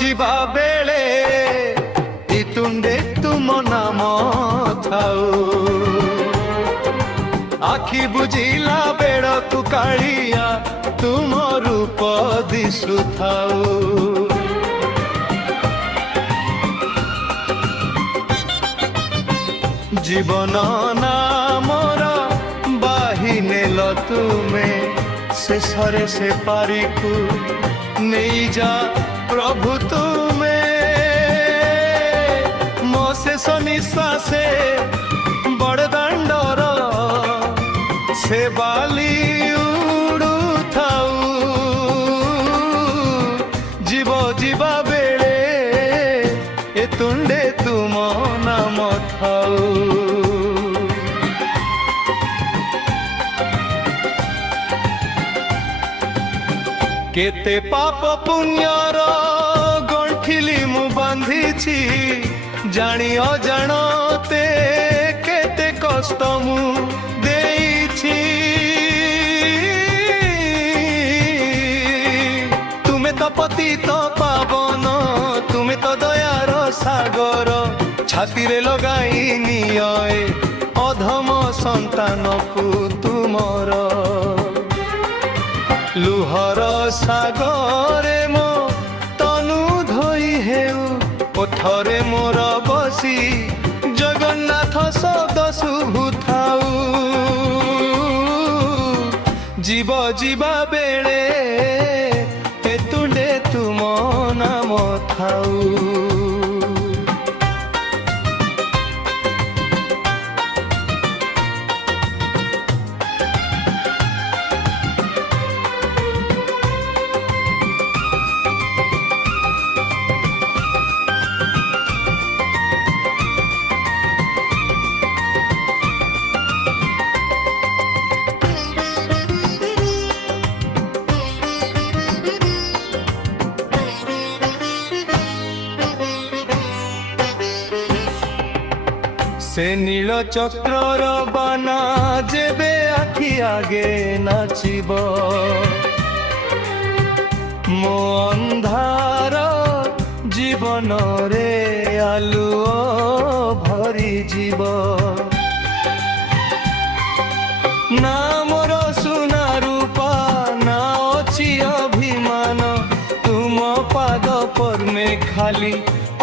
ଯିବା ବେଳେ ତୁଣ୍ଡେ ତୁମ ନାମ ଥାଉ। ଆଖି ବୁଜିଲା ବେଳକୁ କାଳିଆ ତୁମ ରୂପ ଦିଶୁଥାଉ। জীবন নামর বাহি নেল তুমে, শেষরে সে পারিকু নেই যা প্রভু তুমে। মো শেষ নিঃশ্বাসে বড়দাণ্ডর সে বালি উড়ু থাউ। জীব ଯିବା ବେଳେ এ তুণ্ডে তুম নাম থাউ। কেতে পাপ পুণ্যর গণ্ঠিলি মু বাঁধিছি, জানি অজাণতে কেতে কষ্ট মু দেইছি। তুমে তো পতিত পাবন, তুমে তো দয়ার সাগর, ছাতিরে লগাই নিয় অধম সন্তানকু তুমর। লুহর সাগরে মো তনু ধোই হেউ, ওঠরে মোর বসি জগন্নাথ শব্দ শুভুথাউ। জীব ଯିବା ବେଳେ এ তুণ্ডে তুম নাম থাউ। সে নীল চক্রর বানা যেবে আখি আগে নাচিব, মো অন্ধার জীবনরে আলুଅ ভরি যাব। না মোর সুনা রূপা না অছি অভিমান, তুম পাদ পদ্মে খালি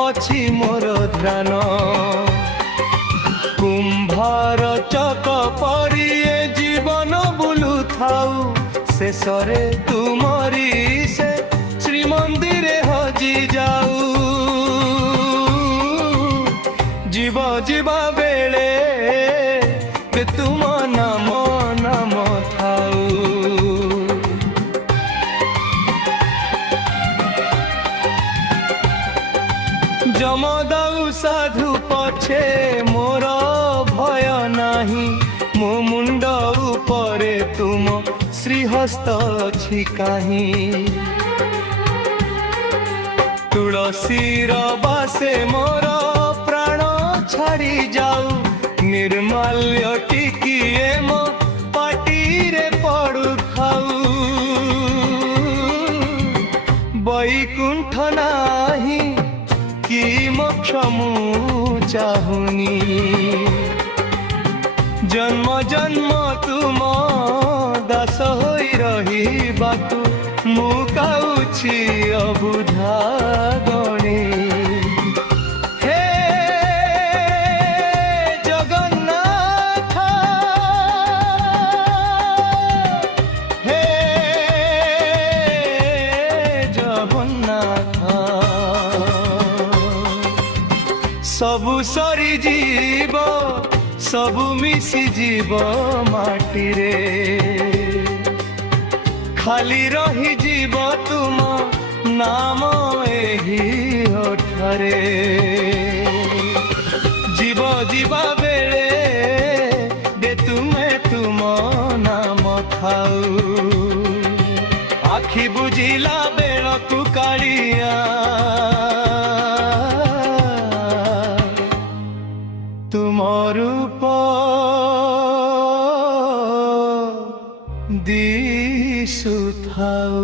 অছি মোর ধ্যান। কুম্ভার চক পরি জীবন বুলুথাউ, শেষরে তুমরি সে শ্রীমন্দিরে হজি যাও। জীব ଯିବା ବେଳେ তুম নাম নাম থাউ। যমদাউ সাধু পছে মোর ভয় নাহি, মো মুন্ড উপরে তুম শ্রীহস্ত ଅଛି কাহি। তুলসীর বাসে মোর প্রাণ ছাড়ি যাও, ନିର୍ମାଲ୍ୟ ଟିକିଏ ମୋ ପାଟିରେ ପଡୁଥାଉ। ବୈକୁଣ୍ଠ ନାହିଁ କି ମୋକ୍ଷ ମୁଁ ଚାହୁନି, জন্ম জন্ম তুম দাস হই রহিବାକୁ ମୁଁ କାଉଛି ଅବୁଝା ଗଣି। হে জগন্নাথ, হে জগন্নাথ, ସବୁ ସରିଯିବ, ସବୁ ମିଶିଯିବ ମାଟିରେ, ଖାଲି ରହିଯିବ ତୁମ ନାମ ଏହି ଓଠରେ। জীব ଯିବା ବେଳେ দে তুমে তুম নাম থাউ। আখি বুঝিলা বেଳକୁ কাଳିয়া তুম রূপ দিশুথাউ।